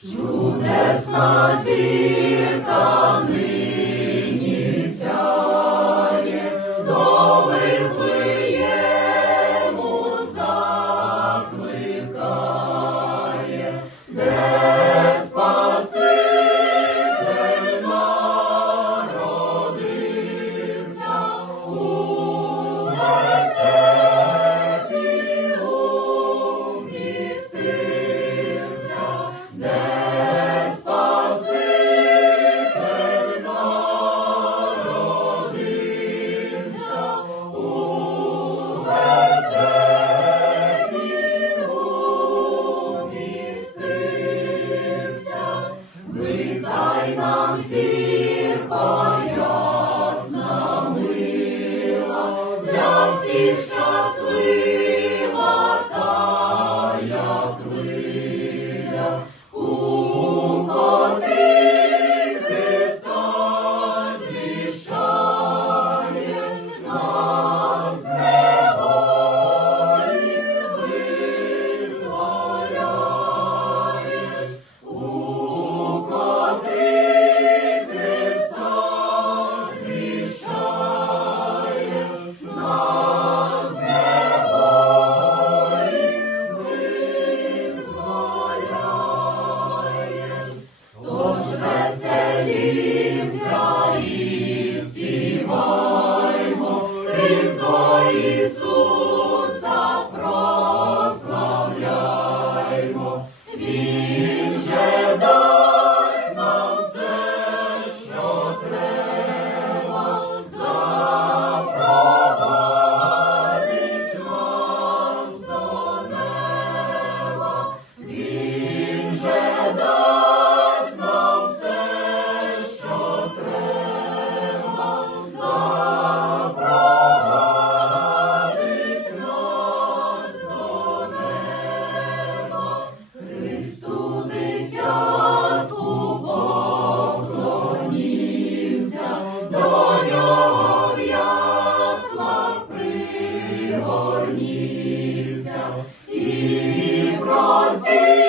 Чудесна зірка Зірко ясна мила, для всіх щаслива Ісуса прославляймо. Він же дасть все, що треба, запровадить нас see.